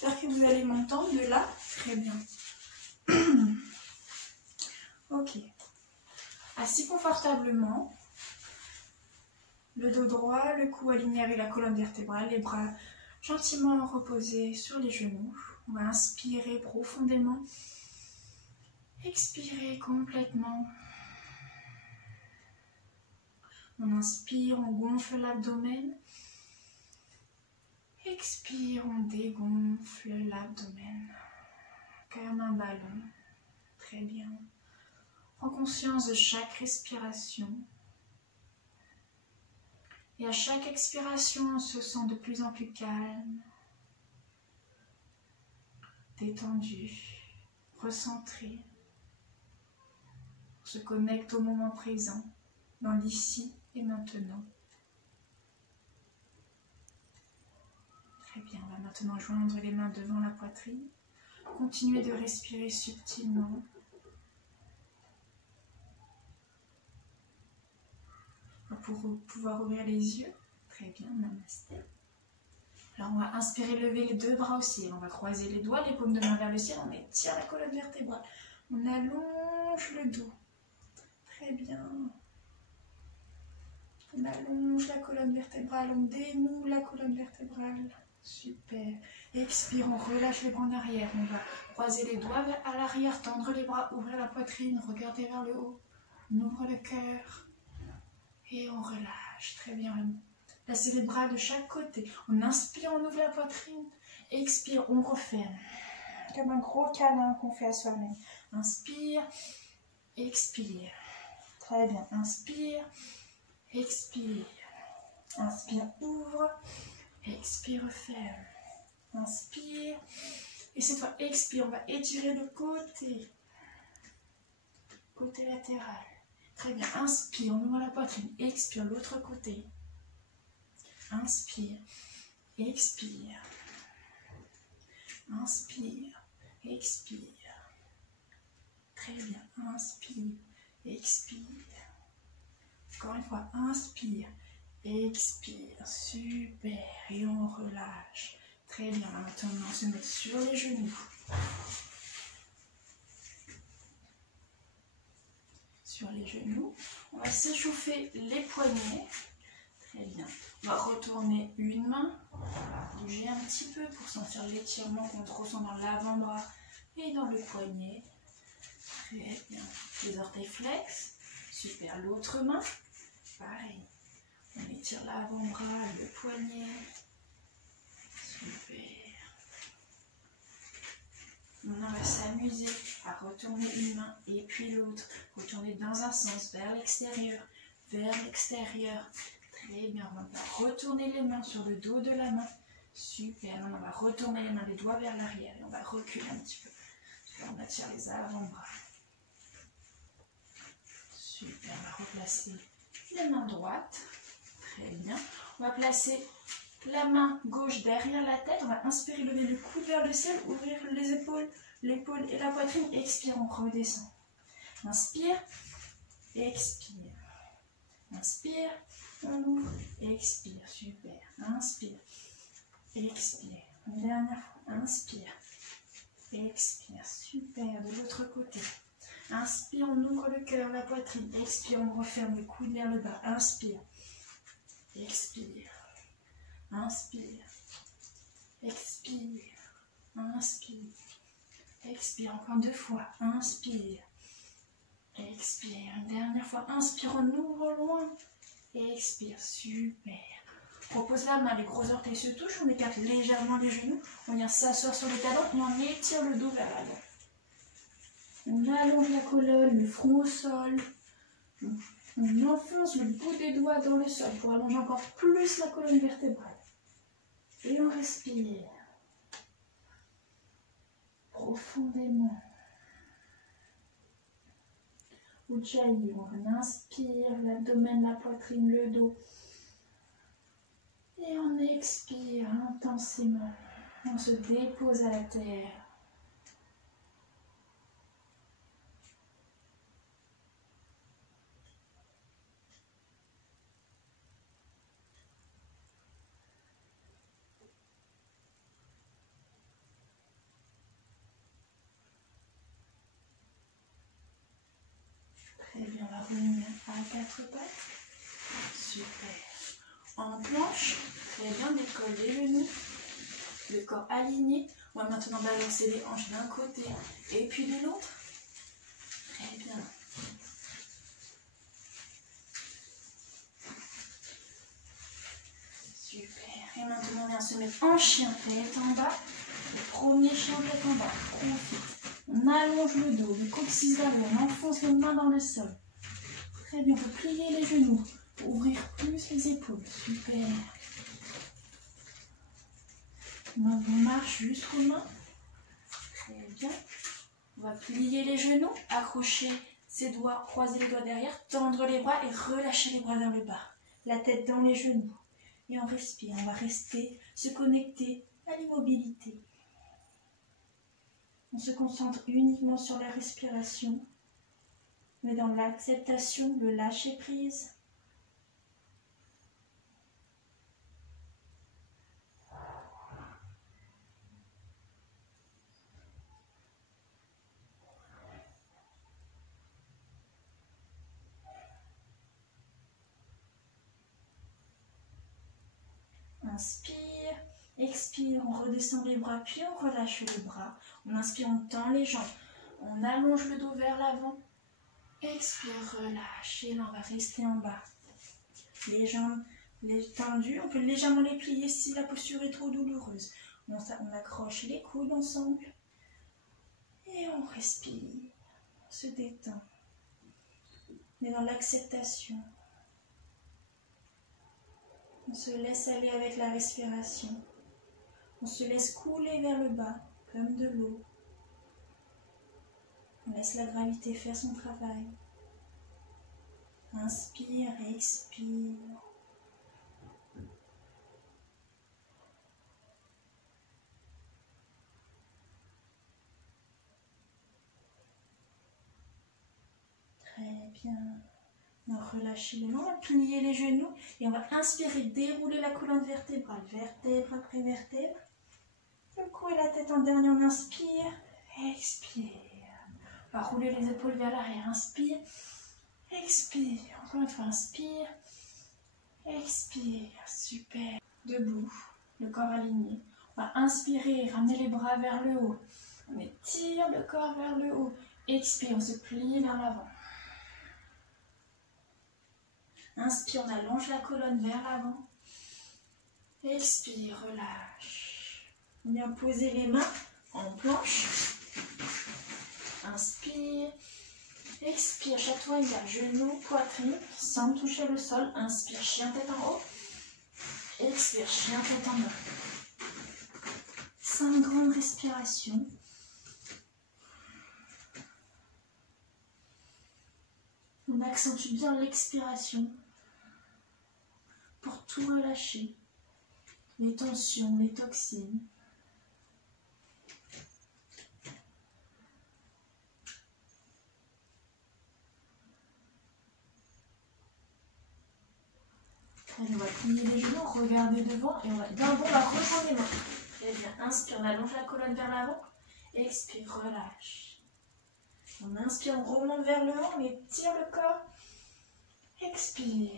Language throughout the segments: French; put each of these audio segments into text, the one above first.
J'espère que vous allez m'entendre de là. Très bien. Ok. Assis confortablement. Le dos droit, le cou aligné avec la colonne vertébrale, les bras gentiment reposés sur les genoux. On va inspirer profondément. Expirer complètement. On inspire, on gonfle l'abdomen. Expire, on dégonfle l'abdomen. Comme un ballon. Très bien. Prends conscience de chaque respiration. Et à chaque expiration, on se sent de plus en plus calme, détendu, recentré. On se connecte au moment présent, dans l'ici et maintenant. Très bien, on va maintenant joindre les mains devant la poitrine. Continuez de respirer subtilement. Pour pouvoir ouvrir les yeux. Très bien, namasté. Alors on va inspirer, lever les deux bras au ciel. On va croiser les doigts, les paumes de main vers le ciel. On étire la colonne vertébrale. On allonge le dos. Très bien. On allonge la colonne vertébrale. On dénoue la colonne vertébrale. Super. Expire, on relâche les bras en arrière. On va croiser les doigts à l'arrière, tendre les bras, ouvrir la poitrine, regarder vers le haut. On ouvre le cœur. Et on relâche, très bien. Placez les bras de chaque côté. On inspire, on ouvre la poitrine. Expire, on referme. Comme un gros câlin qu'on fait à soi-même. Inspire, expire. Très bien. Inspire, expire. Inspire, ouvre. Expire, ferme. Inspire. Et cette fois, expire. On va étirer le côté. Côté latéral. Très bien, inspire, on ouvre la poitrine, expire l'autre côté. Inspire, expire. Inspire, expire. Très bien, inspire, expire. Encore une fois, inspire, expire. Super, et on relâche. Très bien, maintenant on se met sur les genoux. Sur les genoux, on va s'échauffer les poignets. Très bien. On va retourner une main, bouger un petit peu pour sentir l'étirement qu'on ressent dans l'avant-bras et dans le poignet. Très bien. Les orteils flex. Super. L'autre main, pareil. On étire l'avant-bras, le poignet. Super. Maintenant, on va s'amuser à retourner une main et puis l'autre. Retourner dans un sens, vers l'extérieur, vers l'extérieur. Très bien, on va retourner les mains sur le dos de la main. Super, maintenant on va retourner les mains, les doigts vers l'arrière et on va reculer un petit peu. Super, on attire les avant-bras. Super, on va replacer les mains droites. Très bien. On va placer la main gauche derrière la tête. On va inspirer, lever le coude vers le ciel, ouvrir les épaules, l'épaule et la poitrine. Expire, on redescend. Inspire, expire. Inspire, on ouvre, expire. Super. Inspire, expire. Une dernière fois. Inspire, expire. Super. De l'autre côté. Inspire, on ouvre le cœur, la poitrine. Expire, on referme le coude vers le bas. Inspire, expire. Inspire, expire, inspire, expire, encore 2 fois, inspire, expire, une dernière fois, inspire, on ouvre loin, expire, super. On pose la main, les gros orteils se touchent, on écarte légèrement les genoux, on vient s'asseoir sur le talon et on étire le dos vers l'avant. On allonge la colonne, le front au sol, on enfonce le bout des doigts dans le sol pour allonger encore plus la colonne vertébrale. Et on respire profondément. Ujjayi, on inspire l'abdomen, la poitrine, le dos. Et on expire intensément. On se dépose à la terre. va revenir à 4 pattes. Super. En planche, très bien, décolle les genoux, le corps aligné. On va maintenant balancer les hanches d'un côté et puis de l'autre. Très bien. Super. Et maintenant, on vient se mettre en chien tête en bas. Le premier chien tête en bas. Profite. On allonge le dos, le coccyx vers le haut. On enfonce les mains dans le sol. Très bien. On peut plier les genoux. Ouvrir plus les épaules. Super. Donc on marche jusqu'aux mains. Très bien. On va plier les genoux, accrocher ses doigts, croiser les doigts derrière, tendre les bras et relâcher les bras vers le bas. La tête dans les genoux. Et on respire. On va rester, se connecter à l'immobilité. On se concentre uniquement sur la respiration, mais dans l'acceptation, le lâcher prise. Inspire, expire, on redescend les bras, puis on relâche les bras. On inspire, on tend les jambes, on allonge le dos vers l'avant. Expire, relâche, et là on va rester en bas. Les jambes tendues, on peut légèrement les plier si la posture est trop douloureuse. On accroche les coudes ensemble et on respire, on se détend. On est dans l'acceptation. On se laisse aller avec la respiration. On se laisse couler vers le bas, comme de l'eau. On laisse la gravité faire son travail. Inspire, expire. Très bien. On va relâcher les mains, on va plier les genoux et on va inspirer, dérouler la colonne vertébrale, vertèbre après vertèbre. Le cou et la tête en dernier, on inspire, expire. On va rouler les épaules vers l'arrière, inspire, expire. Encore une fois, inspire, expire. Super. Debout, le corps aligné. On va inspirer, ramener les bras vers le haut. On étire le corps vers le haut. Expire, on se plie vers l'avant. Inspire, on allonge la colonne vers l'avant. Expire, relâche. On vient poser les mains en planche. Inspire. Expire, chatouille vers genoux, poitrine, sans toucher le sol. Inspire, chien tête en haut. Expire, chien tête en bas. 5 grandes respirations. On accentue bien l'expiration pour tout relâcher. Les tensions, les toxines. On va plier les genoux, regarder devant et on va d'un bond, on va rejoindre les mains. Très bien, inspire, on allonge la colonne vers l'avant. Expire, relâche. On inspire, on remonte vers le haut, on étire le corps. Expire.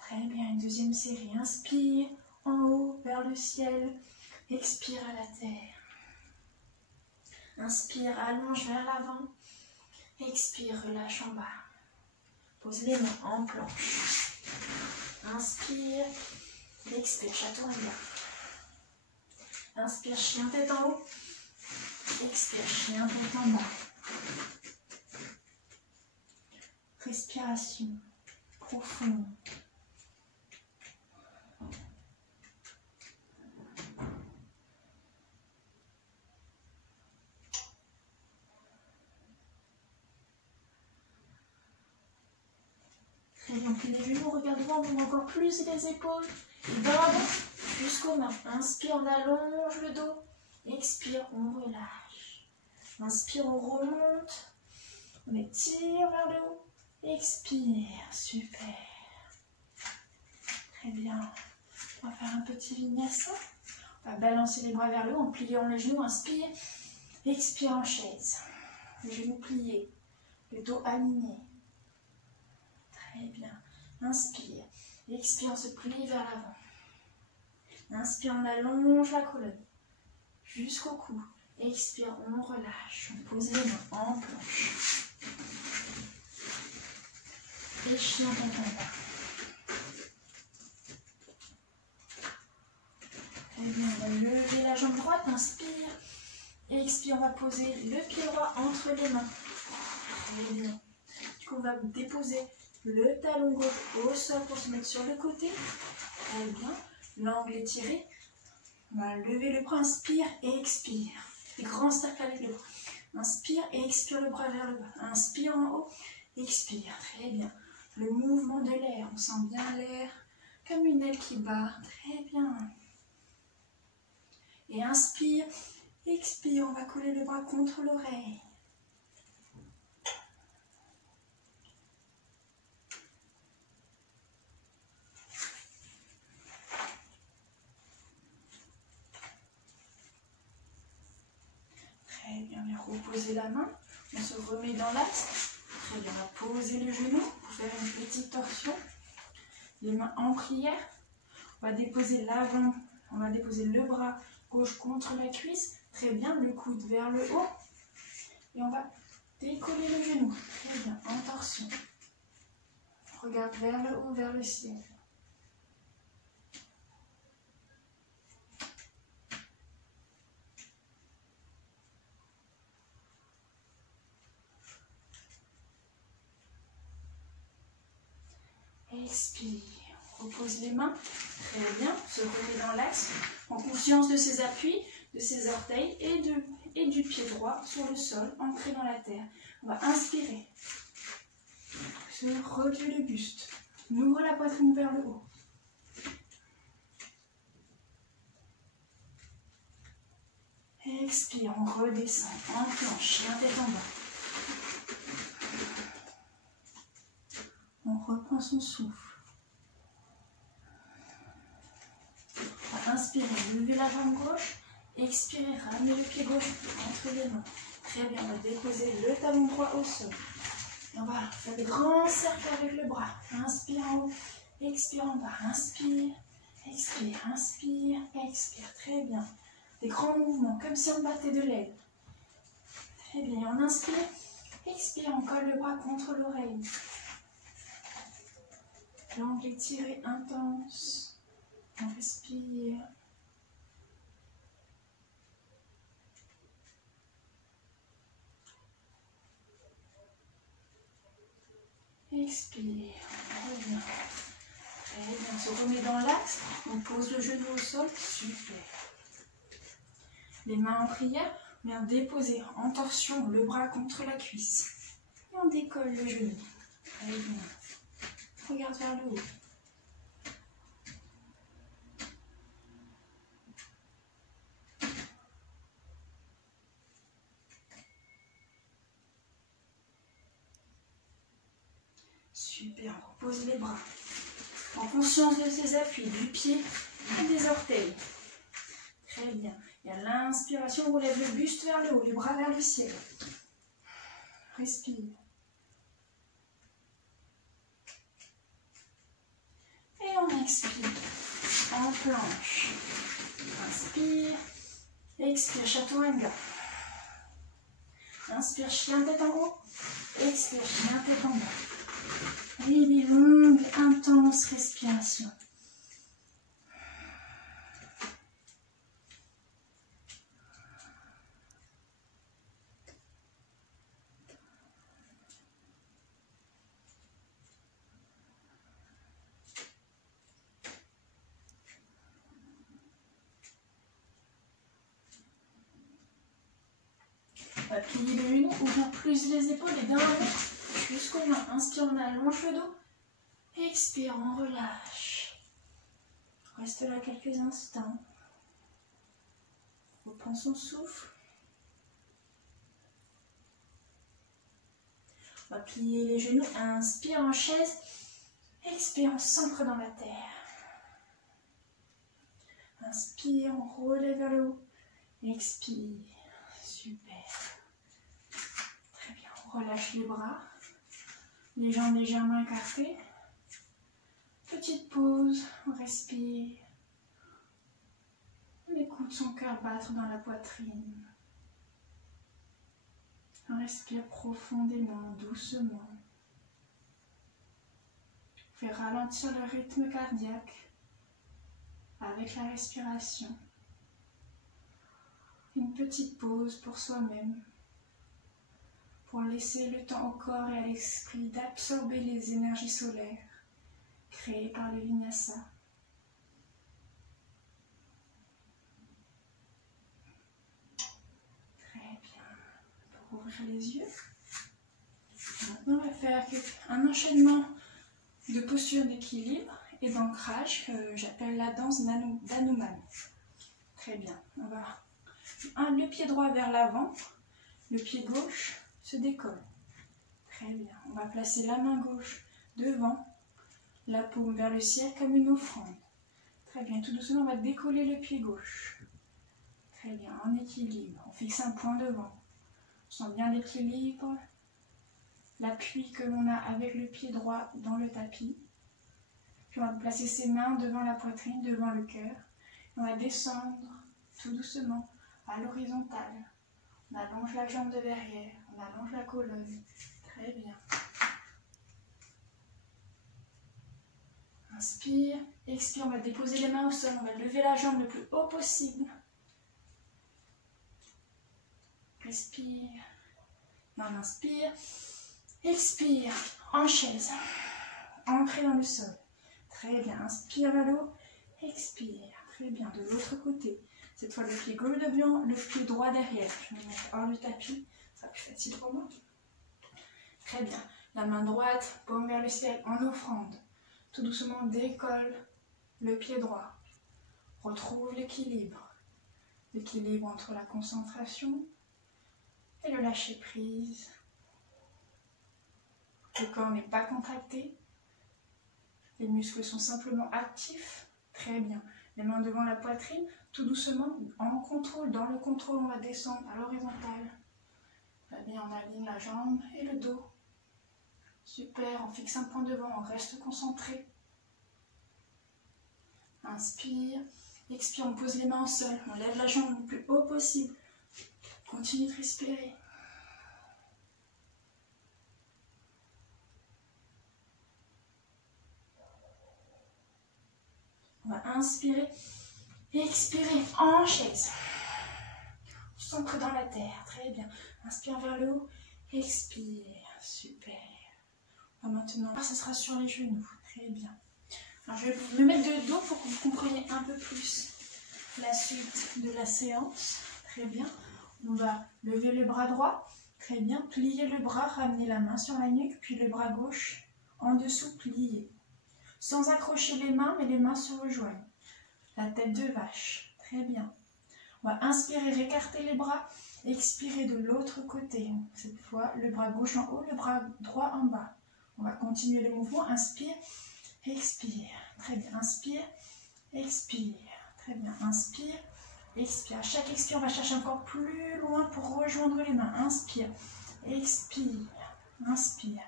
Très bien, une deuxième série. Inspire, en haut, vers le ciel. Expire à la terre. Inspire, allonge vers l'avant. Expire, relâche en bas. Pose les mains en planche. Inspire, expire, chaton bien. Inspire, chien tête en haut. Expire, chien tête en bas. Respiration profonde. Très bien, puis les genoux, regarde devant, on ouvre encore plus les épaules. Et d'abord, jusqu'aux mains. Inspire, on allonge le dos. Expire, on relâche. Inspire, on remonte. On étire vers le haut. Expire, super. Très bien. On va faire un petit vinyasa. On va balancer les bras vers le haut en pliant les genoux. Inspire. Expire en chaise. Les genoux pliés. Le dos aligné. Très bien. Inspire. Expire, on se plie vers l'avant. Inspire, on allonge la colonne jusqu'au cou. Expire, on relâche. On pose les mains en planche. Et chien en bas. Très bien, on va lever la jambe droite. Inspire. Expire, on va poser le pied droit entre les mains. Très bien. Du coup, on va déposer le talon gauche au sol pour se mettre sur le côté. Très bien. L'angle est tiré. On va lever le bras. Inspire et expire. Des grands cercles avec le bras. Inspire et expire le bras vers le bas. Inspire en haut. Expire. Très bien. Le mouvement de l'air. On sent bien l'air comme une aile qui bat. Très bien. Et inspire. Expire. On va coller le bras contre l'oreille. Très bien, reposer la main, on se remet dans l'axe. Très bien, on va poser le genou pour faire une petite torsion. Les mains en prière. On va déposer l'avant, on va déposer le bras gauche contre la cuisse. Très bien, le coude vers le haut. Et on va décoller le genou. Très bien, en torsion. Regarde vers le haut, vers le ciel. Expire, repose les mains, très bien, se remet dans l'axe, en conscience de ses appuis, de ses orteils et du pied droit sur le sol, ancré dans la terre. On va inspirer, se relever le buste, on ouvre la poitrine vers le haut. Expire, on redescend, en planche, la tête en bas. On reprend son souffle. On va inspirer, lever la jambe gauche. Expirer, ramener le pied gauche entre les mains. Très bien, on va déposer le talon droit au sol. Et on va faire des grands cercles avec le bras. Inspire en haut, expire en bas. Inspire, expire, inspire, expire. Très bien. Des grands mouvements, comme si on battait de l'aile. Très bien, on inspire, expire, on colle le bras contre l'oreille. L'angle est tiré, intense. On respire. Expire, on revient. Très bien, on se remet dans l'axe. On pose le genou au sol. Super. Les mains en prière, bien déposer en torsion le bras contre la cuisse. Et on décolle le genou. Très bien. Regarde vers le haut. Super, on repose les bras. En conscience de ses appuis, du pied et des orteils. Très bien. Et à l'inspiration, on relève le buste vers le haut, les bras vers le ciel. Respire. Et on expire. En planche. Inspire. Expire, chaturanga. Inspire, chien tête en haut. Expire, chien tête en bas. Et des longues, intenses respirations. On va plier le genou, ouvrir plus les épaules et d'un coup jusqu'aux mains. Inspire, on allonge le dos. Expire, on relâche. Reste là quelques instants. Reprends son souffle. On va plier les genoux. Inspire en chaise. Expire, on s'ancre dans la terre. Inspire, on relève vers le haut. Expire. Super. Très bien, on relâche les bras. Les jambes légèrement écartées. Petite pause, on respire. On écoute son cœur battre dans la poitrine. On respire profondément, doucement. On fait ralentir le rythme cardiaque avec la respiration. Une petite pause pour soi-même, pour laisser le temps au corps et à l'esprit d'absorber les énergies solaires créées par le Vinyasa. Très bien. Pour ouvrir les yeux. Maintenant, on va faire un enchaînement de postures d'équilibre et d'ancrage que j'appelle la danse d'Hanuman. Très bien. On va le pied droit vers l'avant, le pied gauche se décolle. Très bien. On va placer la main gauche devant, la paume vers le ciel comme une offrande. Très bien. Tout doucement, on va décoller le pied gauche. Très bien. En équilibre. On fixe un point devant. On sent bien l'équilibre, l'appui que l'on a avec le pied droit dans le tapis. Puis on va placer ses mains devant la poitrine, devant le cœur. On va descendre tout doucement à l'horizontale. On allonge la jambe de derrière, on allonge la colonne. Très bien. Inspire, expire, on va déposer les mains au sol, on va lever la jambe le plus haut possible. Respire. On inspire, expire, en chaise, ancré dans le sol. Très bien, inspire vers le haut, expire. Très bien, de l'autre côté. Cette fois, le pied gauche devant, le pied droit derrière. Je vais me mettre hors du tapis, ça sera plus facile pour moi. Très bien. La main droite, paume vers le ciel, en offrande. Tout doucement, décolle le pied droit. Retrouve l'équilibre. L'équilibre entre la concentration et le lâcher prise. Le corps n'est pas contracté. Les muscles sont simplement actifs. Très bien. Les mains devant la poitrine, tout doucement, en contrôle. Dans le contrôle, on va descendre à l'horizontale. Très bien, on aligne la jambe et le dos. Super, on fixe un point devant, on reste concentré. Inspire, expire, on pose les mains au sol, on lève la jambe le plus haut possible. Continue de respirer. On va inspirer, expirer en chaise. Centre dans la terre, très bien. Inspire vers le haut, expire, super. Maintenant, ça sera sur les genoux, très bien. Alors, je vais me mettre de dos pour que vous compreniez un peu plus la suite de la séance. Très bien. On va lever le bras droit, très bien. Plier le bras, ramener la main sur la nuque, puis le bras gauche en dessous, plié. Sans accrocher les mains, mais les mains se rejoignent. La tête de vache, très bien. On va inspirer, écarter les bras, expirer de l'autre côté. Cette fois, le bras gauche en haut, le bras droit en bas. On va continuer le mouvement. Inspire, expire. Très bien. Inspire, expire. Très bien. Inspire, expire. À chaque expire, on va chercher encore plus loin pour rejoindre les mains. Inspire, expire. Inspire,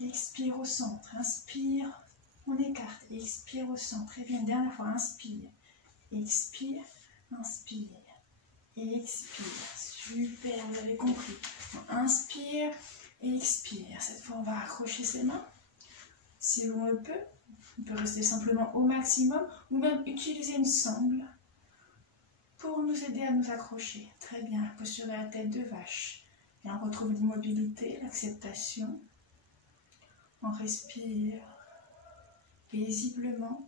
expire au centre. Inspire, on écarte. Expire au centre. Très bien. Dernière fois. Inspire, expire, inspire. Expire. Super, vous avez compris. Inspire, expire. Cette fois, on va accrocher ses mains. Si l'on le peut, on peut rester simplement au maximum ou même utiliser une sangle pour nous aider à nous accrocher. Très bien, posture de la tête de vache. Et on retrouve l'immobilité, l'acceptation. On respire paisiblement.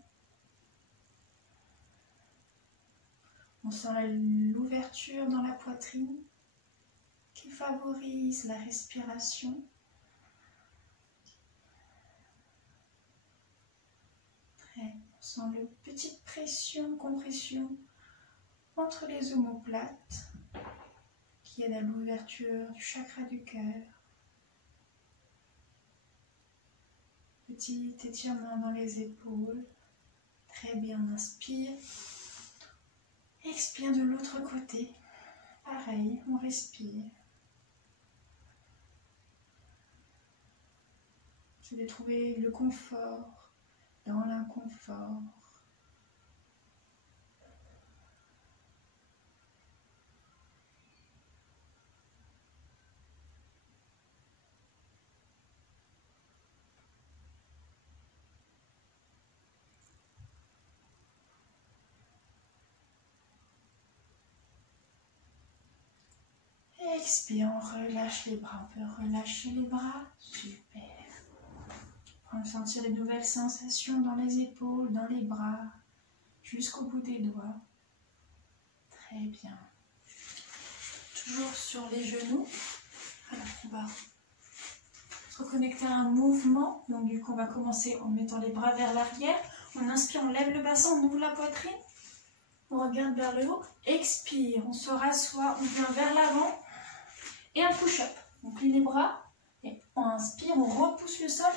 On sent l'ouverture dans la poitrine qui favorise la respiration. Très, on sent une petite pression, compression entre les omoplates qui aide à l'ouverture du chakra du cœur. Petit étirement dans les épaules. Très bien, on inspire. Expire de l'autre côté. Pareil, on respire. C'est de trouver le confort dans l'inconfort. Expire, on relâche les bras. On peut relâcher les bras. Super. On va sentir les nouvelles sensations dans les épaules, dans les bras, jusqu'au bout des doigts. Très bien. Toujours sur les genoux. Alors, on va se reconnecter à un mouvement. Donc, du coup, on va commencer en mettant les bras vers l'arrière. On inspire, on lève le bassin, on ouvre la poitrine. On regarde vers le haut. Expire, on se rassoit, on vient vers l'avant. Et un push-up. On plie les bras. Et on inspire, on repousse le sol.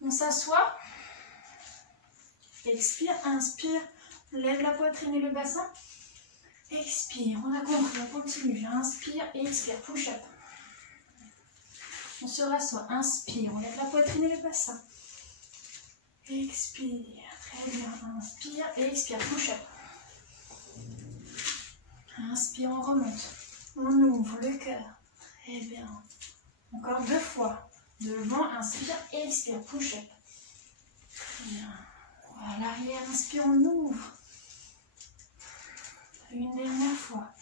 On s'assoit. Expire, inspire. On lève la poitrine et le bassin. Expire, on a compris, on continue. Inspire et expire, push-up. On se rassoit, inspire, on lève la poitrine et le bassin. Expire, très bien, inspire et expire, push-up. Inspire, on remonte. On ouvre le cœur. Très bien. Encore 2 fois. Devant, inspire et expire, push-up. Très bien. À l'arrière, inspire, on ouvre. Une dernière fois.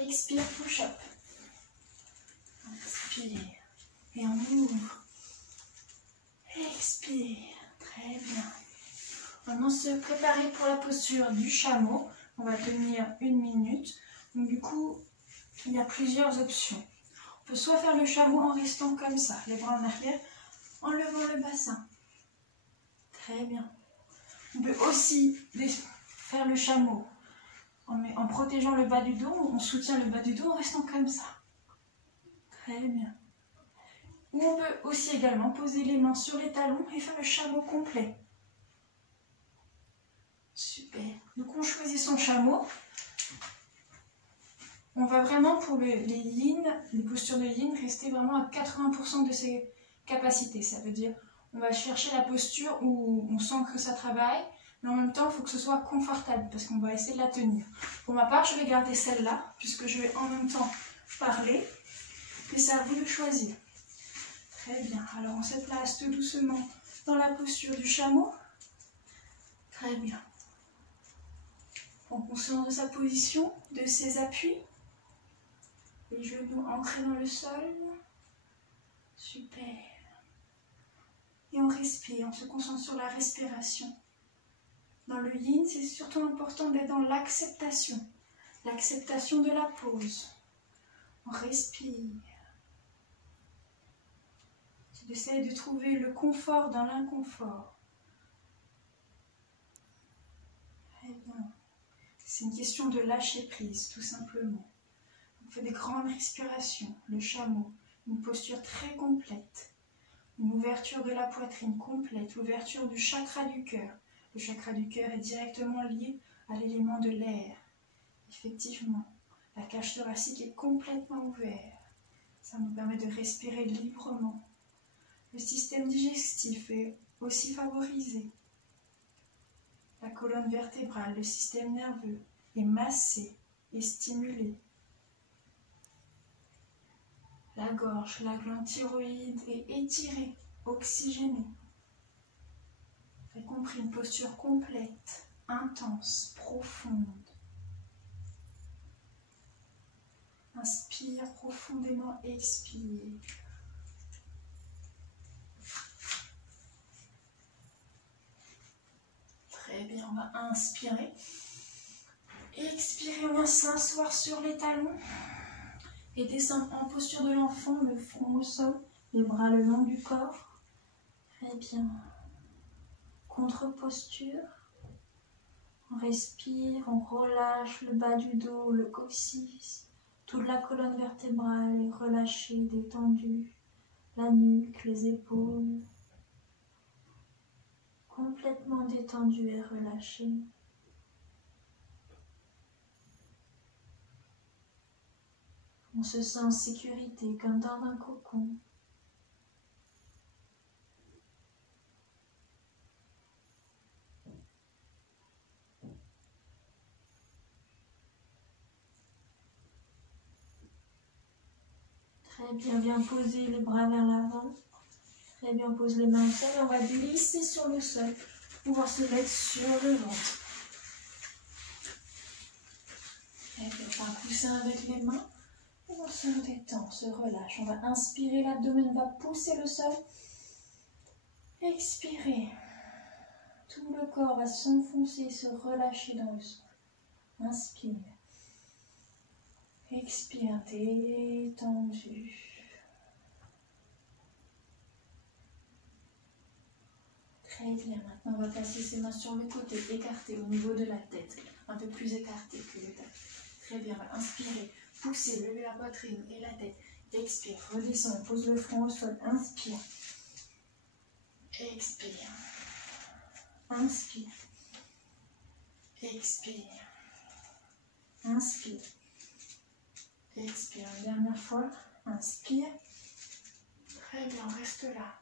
Expire, push-up. Inspire. Et on ouvre. Expire. Très bien. Maintenant, se préparer pour la posture du chameau. On va tenir 1 minute. Donc, du coup, il y a plusieurs options. On peut soit faire le chameau en restant comme ça, les bras en arrière, en levant le bassin. Très bien. On peut aussi faire le chameau en protégeant le bas du dos. On soutient le bas du dos en restant comme ça. Très bien. Ou on peut aussi également poser les mains sur les talons et faire le chameau complet. Super. Donc on choisit son chameau. On va vraiment pour les yin, les postures de yin, rester vraiment à 80% de ses capacités. Ça veut dire on va chercher la posture où on sent que ça travaille, mais en même temps il faut que ce soit confortable parce qu'on va essayer de la tenir. Pour ma part, je vais garder celle-là puisque je vais en même temps parler, mais c'est à vous de choisir. Très bien, alors on se place tout doucement dans la posture du chameau. Très bien. Prends conscience de sa position, de ses appuis. Les genoux ancrés dans le sol. Super. Et on respire, on se concentre sur la respiration. Dans le yin, c'est surtout important d'être dans l'acceptation. L'acceptation de la pause. On respire. J'essaie de trouver le confort dans l'inconfort. Très bien. C'est une question de lâcher prise, tout simplement. On fait des grandes respirations, le chameau, une posture très complète. Une ouverture de la poitrine complète, l'ouverture du chakra du cœur. Le chakra du cœur est directement lié à l'élément de l'air. Effectivement, la cage thoracique est complètement ouverte. Ça nous permet de respirer librement. Le système digestif est aussi favorisé. La colonne vertébrale, le système nerveux est massé et stimulé. La gorge, la glande thyroïde est étirée, oxygénée. Vous avez compris, une posture complète, intense, profonde. Inspire profondément, expire. Très bien, on va inspirer. Expirer, on va s'asseoir sur les talons. Et descendre en posture de l'enfant, le front au sol, les bras le long du corps. Très bien. Contre-posture. On respire, on relâche le bas du dos, le coccyx. Toute la colonne vertébrale est relâchée, détendue. La nuque, les épaules. Complètement détendue et relâchée. On se sent en sécurité, comme dans un cocon. Très bien, bien poser les bras vers l'avant. Très bien, on pose les mains au sol. On va glisser sur le sol pour pouvoir se mettre sur le ventre. Très bien, on fait un coussin avec les mains. On se détend, se relâche. On va inspirer, l'abdomen va pousser le sol. Expirer. Tout le corps va s'enfoncer, se relâcher dans le sol. Inspire. Expire, détendu. Très bien, maintenant on va placer ses mains sur le côté, écartées au niveau de la tête. Un peu plus écartées que le tête. Très bien, on va inspirer, pousser, lever la poitrine et la tête. Expire, redescend, pose le front au sol, inspire. Expire. Inspire. Expire. Inspire. Expire. Une dernière fois. Inspire. Très bien, on reste là.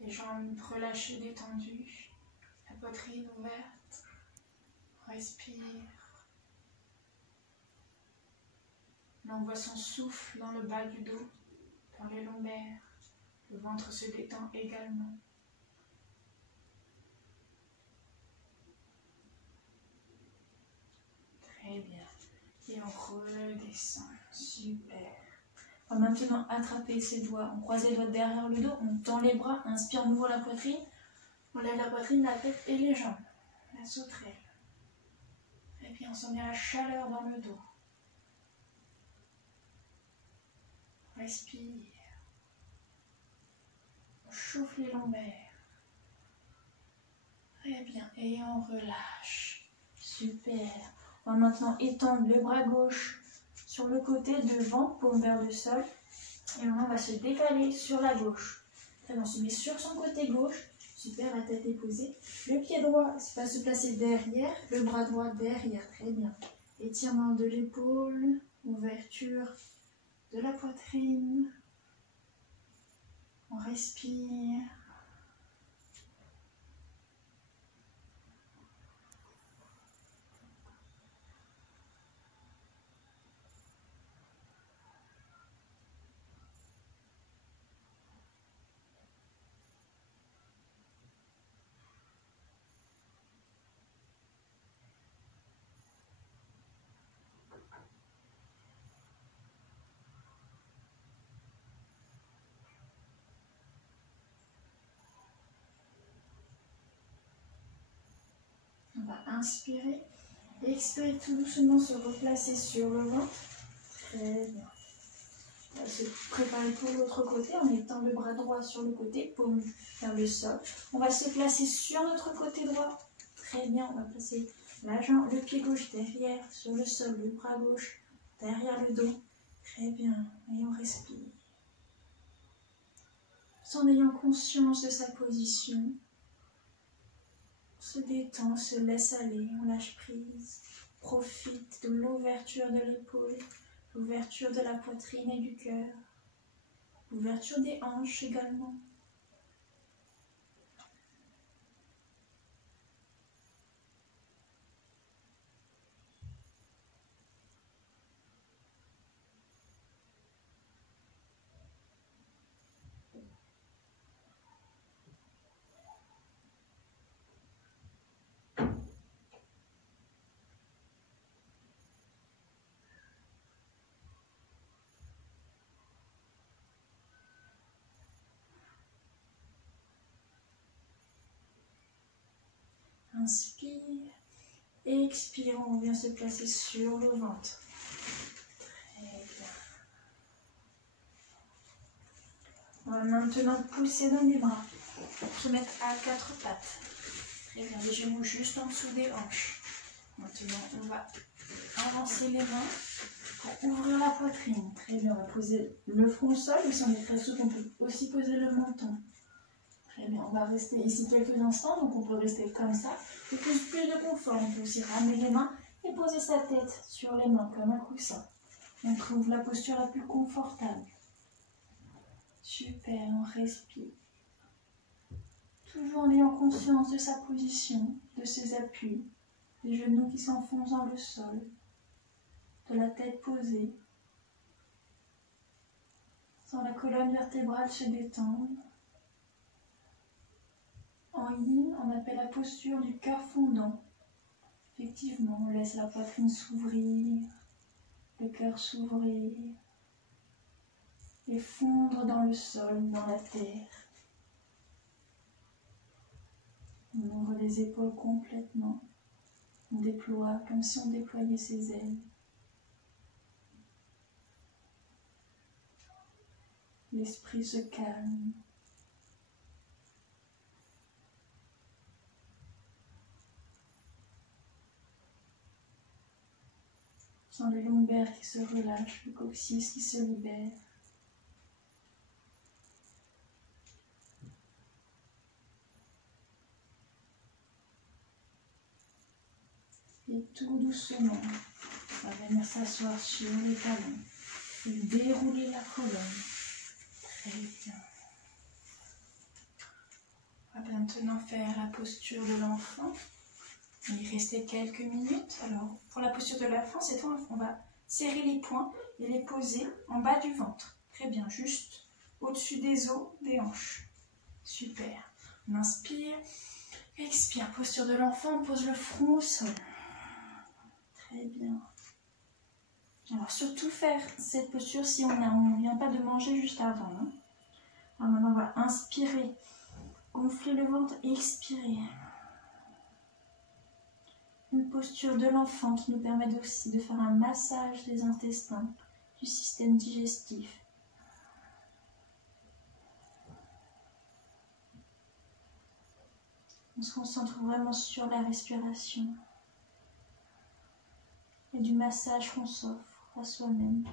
Les jambes relâchées, détendues. La poitrine ouverte. Respire. Là, on voit son souffle dans le bas du dos, dans les lombaires. Le ventre se détend également. Très bien. Et on redescend. Super. On va maintenant attraper ses doigts. On croise les doigts derrière le dos. On tend les bras. Inspire, on ouvre la poitrine. On lève la poitrine, la tête et les jambes. La sauterelle. Et puis on sent bien la chaleur dans le dos. Respire. On chauffe les lombaires. Très bien. Et on relâche. Super. On va maintenant étendre le bras gauche sur le côté devant, paume vers le sol. Et maintenant, on va se décaler sur la gauche. Très bien, on se met sur son côté gauche. Super, la tête est posée. Le pied droit va se placer derrière, le bras droit derrière. Très bien. Étirement de l'épaule, ouverture de la poitrine. On respire. On va inspirer. Expirer tout doucement, se replacer sur le ventre. Très bien. On va se préparer pour l'autre côté en mettant le bras droit sur le côté, paume vers le sol. On va se placer sur notre côté droit. Très bien, on va placer la jambe, le pied gauche derrière, sur le sol, le bras gauche derrière le dos. Très bien, et on respire. En ayant conscience de sa position, on se détend, se laisse aller, on lâche prise. Profite de l'ouverture de l'épaule, l'ouverture de la poitrine et du cœur, l'ouverture des hanches également. Inspire, expire, on vient se placer sur le ventre. Très bien. On va maintenant pousser dans les bras pour se mettre à quatre pattes. Très bien, les genoux juste en dessous des hanches. Maintenant, on va avancer les mains pour ouvrir la poitrine. Très bien, on va poser le front au sol, mais si on est très souple, on peut aussi poser le menton. Très bien, on va rester ici quelques instants, donc on peut rester comme ça. Et pour plus de confort, on peut aussi ramener les mains et poser sa tête sur les mains comme un coussin. On trouve la posture la plus confortable. Super, on respire. Toujours en ayant conscience de sa position, de ses appuis, les genoux qui s'enfoncent dans le sol. de la tête posée. Sans la colonne vertébrale se détendre. En yin, on appelle la posture du cœur fondant. Effectivement, on laisse la poitrine s'ouvrir, le cœur s'ouvrir et fondre dans le sol, dans la terre. On ouvre les épaules complètement. On déploie comme si on déployait ses ailes. L'esprit se calme. Sans le lombaire qui se relâche, le coccyx qui se libère. Et tout doucement, on va venir s'asseoir sur les talons et dérouler la colonne. Très bien. On va maintenant faire la posture de l'enfant. Il restait quelques minutes. Alors, pour la posture de l'enfant, c'est tout. On va serrer les poings et les poser en bas du ventre. Très bien, juste au-dessus des os, des hanches. Super. On inspire, expire. Posture de l'enfant, on pose le front au sol. Très bien. Alors, surtout faire cette posture si on ne vient pas de manger juste avant. Hein. Alors maintenant, on va inspirer, gonfler le ventre et expirer. Une posture de l'enfant qui nous permet aussi de faire un massage des intestins, du système digestif. On se concentre vraiment sur la respiration et du massage qu'on s'offre à soi-même.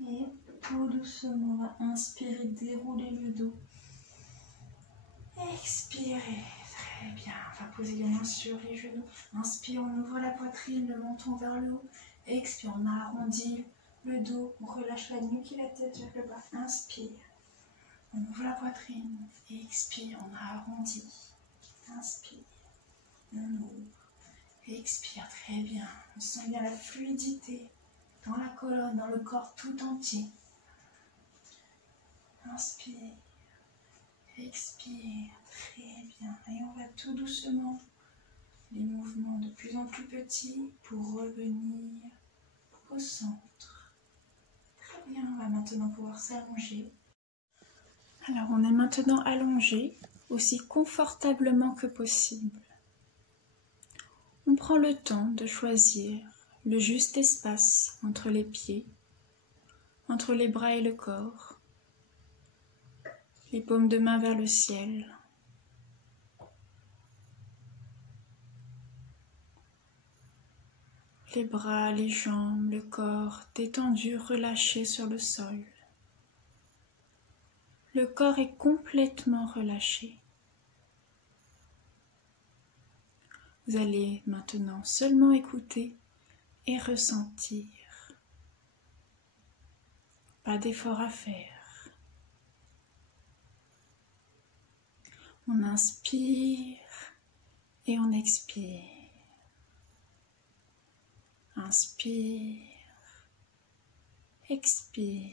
Et tout doucement, on va inspirer, dérouler le dos. Expirez, très bien. On va poser les mains sur les genoux. Inspire, on ouvre la poitrine, le menton vers le haut. Expire, on arrondit le dos, on relâche la nuque et la tête vers le bas. Inspire, on ouvre la poitrine. Expire, on arrondit. Inspire, on ouvre. Expire, très bien. On sent bien la fluidité dans la colonne, dans le corps tout entier. Inspire, expire, très bien. Et on va tout doucement, les mouvements de plus en plus petits pour revenir au centre. Très bien, on va maintenant pouvoir s'allonger. Alors on est maintenant allongé aussi confortablement que possible. On prend le temps de choisir le juste espace entre les pieds, entre les bras et le corps, les paumes de main vers le ciel. Les bras, les jambes, le corps détendus, relâchés sur le sol. Le corps est complètement relâché. Vous allez maintenant seulement écouter et ressentir. Pas d'effort à faire. On inspire et on expire. Inspire, expire.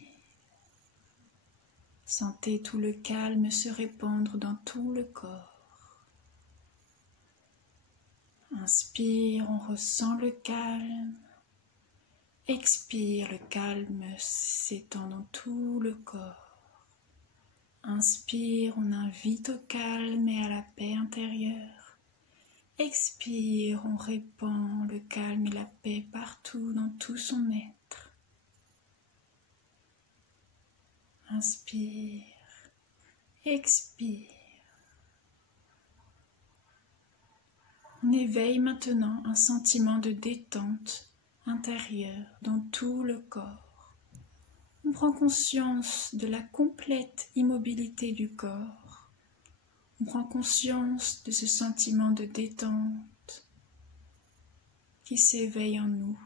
Sentez tout le calme se répandre dans tout le corps. Inspire, on ressent le calme. Expire, le calme s'étend dans tout le corps. Inspire, on invite au calme et à la paix intérieure. Expire, on répand le calme et la paix partout dans tout son être. Inspire, expire. On éveille maintenant un sentiment de détente intérieure dans tout le corps. On prend conscience de la complète immobilité du corps. On prend conscience de ce sentiment de détente qui s'éveille en nous.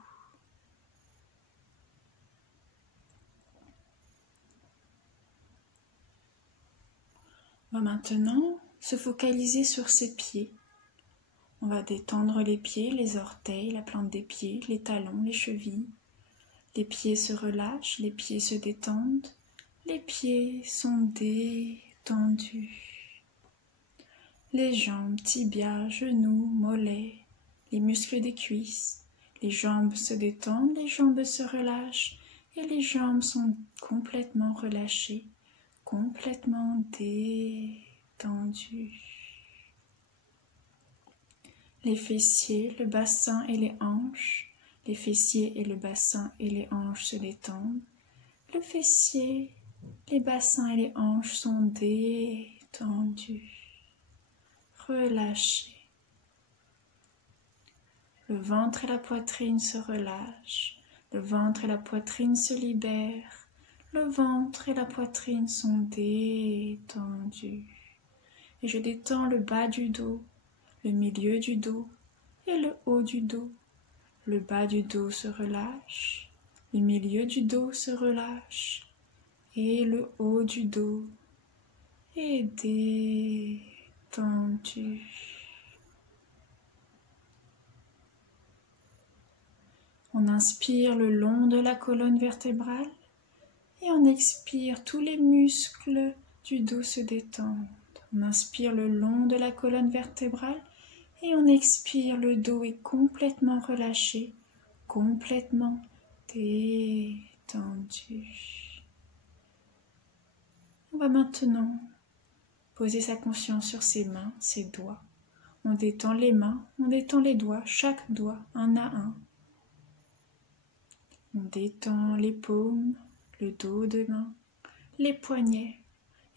On va maintenant se focaliser sur ses pieds. On va détendre les pieds, les orteils, la plante des pieds, les talons, les chevilles. Les pieds se relâchent, les pieds se détendent. Les pieds sont détendus. Les jambes, tibias, genoux, mollets, les muscles des cuisses. Les jambes se détendent, les jambes se relâchent et les jambes sont complètement relâchées, complètement détendues. Les fessiers, le bassin et les hanches. Les fessiers et le bassin et les hanches se détendent. Le fessier, les bassins et les hanches sont détendus, relâchés. Le ventre et la poitrine se relâchent. Le ventre et la poitrine se libèrent. Le ventre et la poitrine sont détendus. Et je détends le bas du dos, le milieu du dos et le haut du dos. Le bas du dos se relâche, le milieu du dos se relâche et le haut du dos est détendu. On inspire le long de la colonne vertébrale et on expire, tous les muscles du dos se détendent. On inspire le long de la colonne vertébrale et on expire, le dos est complètement relâché, complètement détendu. On va maintenant poser sa conscience sur ses mains, ses doigts. On détend les mains, on détend les doigts, chaque doigt, un à un. On détend les paumes, le dos de main, les poignets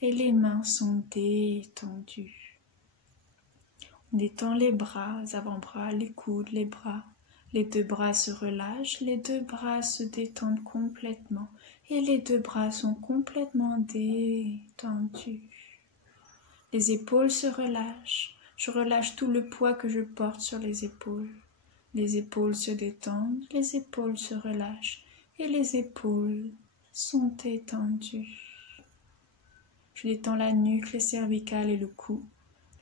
et les mains sont détendues. On détend les bras, avant-bras, les coudes, les bras. Les deux bras se relâchent, les deux bras se détendent complètement et les deux bras sont complètement détendus. Les épaules se relâchent, je relâche tout le poids que je porte sur les épaules. Les épaules se détendent, les épaules se relâchent et les épaules sont détendues. Je détends la nuque, les cervicales et le cou.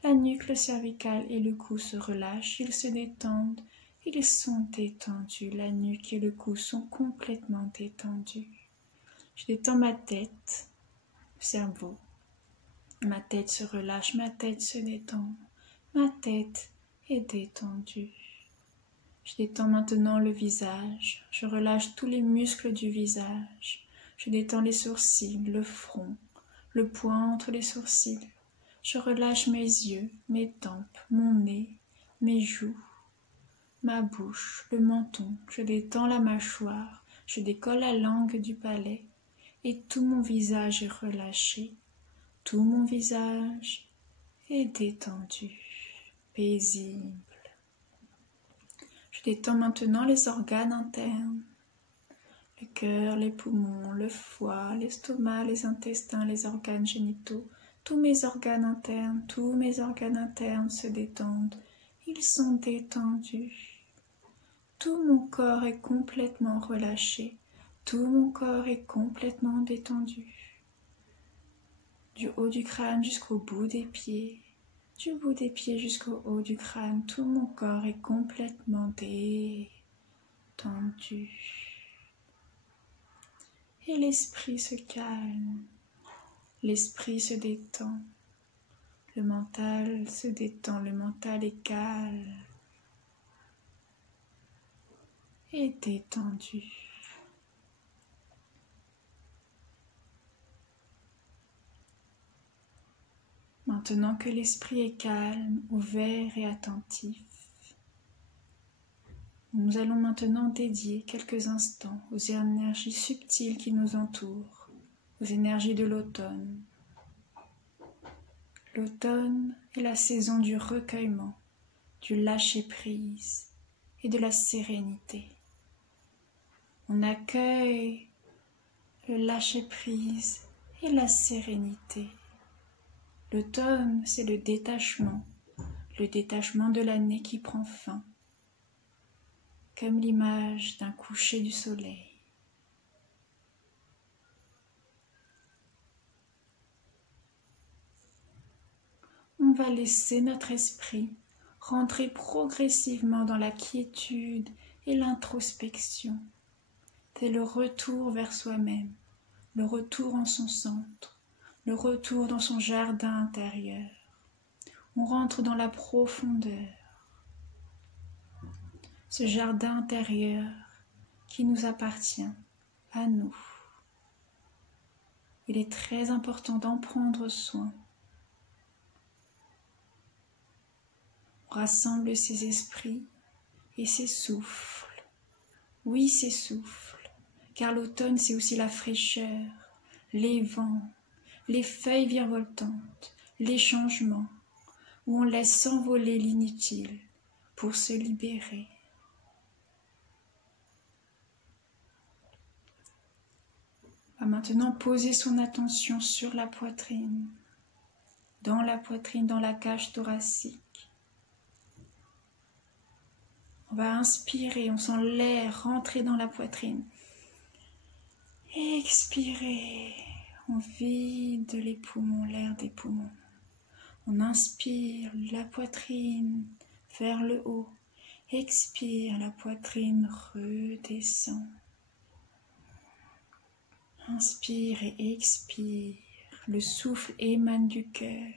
La nuque, le cervical et le cou se relâchent, ils se détendent, ils sont détendus. La nuque et le cou sont complètement détendus. Je détends ma tête, le cerveau. Ma tête se relâche, ma tête se détend. Ma tête est détendue. Je détends maintenant le visage. Je relâche tous les muscles du visage. Je détends les sourcils, le front, le poing entre les sourcils. Je relâche mes yeux, mes tempes, mon nez, mes joues, ma bouche, le menton. Je détends la mâchoire, je décolle la langue du palais et tout mon visage est relâché. Tout mon visage est détendu, paisible. Je détends maintenant les organes internes. Le cœur, les poumons, le foie, l'estomac, les intestins, les organes génitaux. Tous mes organes internes se détendent, ils sont détendus. Tout mon corps est complètement relâché, tout mon corps est complètement détendu. Du haut du crâne jusqu'au bout des pieds, du bout des pieds jusqu'au haut du crâne, tout mon corps est complètement détendu. Et l'esprit se calme. L'esprit se détend, le mental se détend, le mental est calme et détendu. Maintenant que l'esprit est calme, ouvert et attentif, nous allons maintenant dédier quelques instants aux énergies subtiles qui nous entourent, aux énergies de l'automne. L'automne est la saison du recueillement, du lâcher-prise et de la sérénité. On accueille le lâcher-prise et la sérénité. L'automne, c'est le détachement de l'année qui prend fin, comme l'image d'un coucher du soleil. On va laisser notre esprit rentrer progressivement dans la quiétude et l'introspection. C'est le retour vers soi-même, le retour en son centre, le retour dans son jardin intérieur. On rentre dans la profondeur. Ce jardin intérieur qui nous appartient, à nous. Il est très important d'en prendre soin. On rassemble ses esprits et ses souffles. Oui, ses souffles, car l'automne c'est aussi la fraîcheur, les vents, les feuilles virevoltantes, les changements, où on laisse s'envoler l'inutile pour se libérer. On va maintenant poser son attention sur la poitrine, dans la cage thoracique. On va inspirer, on sent l'air rentrer dans la poitrine. Expirer, on vide les poumons, l'air des poumons. On inspire la poitrine vers le haut. Expire, la poitrine redescend. Inspire et expire, le souffle émane du cœur.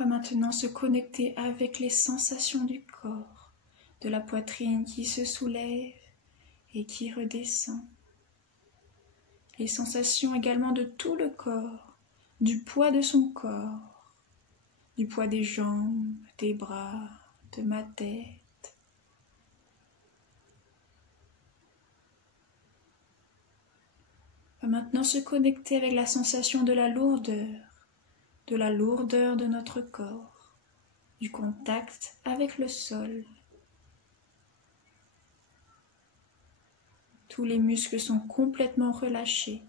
On va maintenant se connecter avec les sensations du corps, de la poitrine qui se soulève et qui redescend. Les sensations également de tout le corps, du poids de son corps, du poids des jambes, des bras, de ma tête. On va maintenant se connecter avec la sensation de la lourdeur de notre corps, du contact avec le sol. Tous les muscles sont complètement relâchés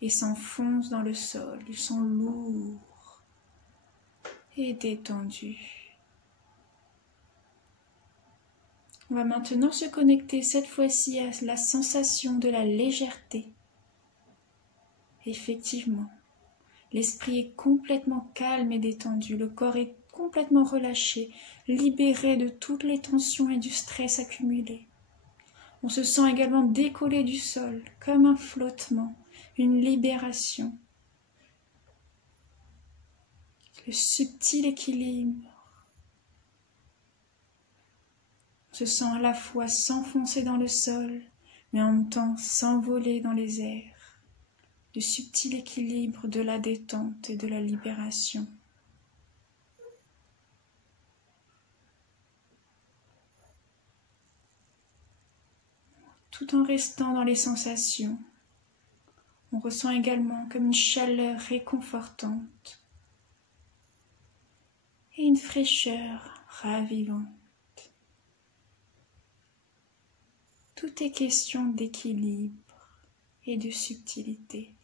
et s'enfoncent dans le sol. Ils sont lourds et détendus. On va maintenant se connecter cette fois-ci à la sensation de la légèreté. Effectivement, l'esprit est complètement calme et détendu, le corps est complètement relâché, libéré de toutes les tensions et du stress accumulé. On se sent également décollé du sol, comme un flottement, une libération. Le subtil équilibre. On se sent à la fois s'enfoncer dans le sol, mais en même temps s'envoler dans les airs. Le subtil équilibre de la détente et de la libération. Tout en restant dans les sensations, on ressent également comme une chaleur réconfortante et une fraîcheur ravivante. Tout est question d'équilibre et de subtilité.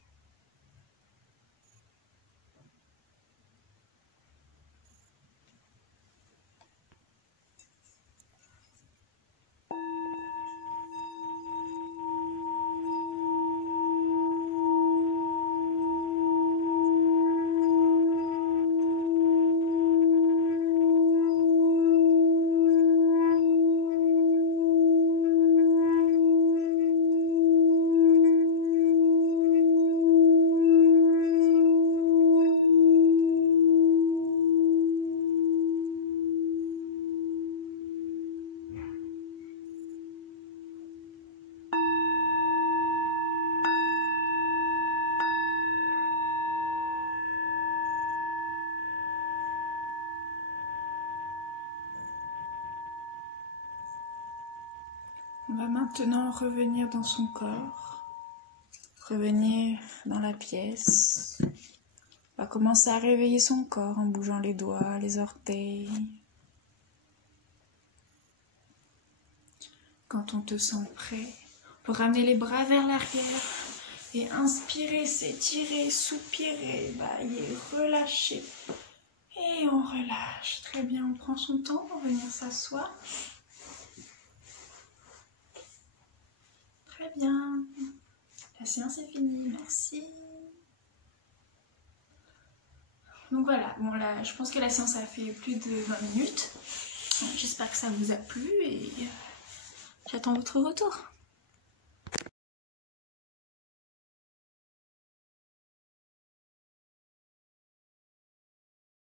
On va maintenant revenir dans son corps, revenir dans la pièce. On va commencer à réveiller son corps en bougeant les doigts, les orteils. Quand on te sent prêt, pour ramener les bras vers l'arrière et inspirer, s'étirer, soupirer, bailler, relâcher. Et on relâche. Très bien, on prend son temps pour venir s'asseoir. Très bien. La séance est finie, merci. Donc voilà, bon là, je pense que la séance a fait plus de 20 minutes. J'espère que ça vous a plu et j'attends votre retour.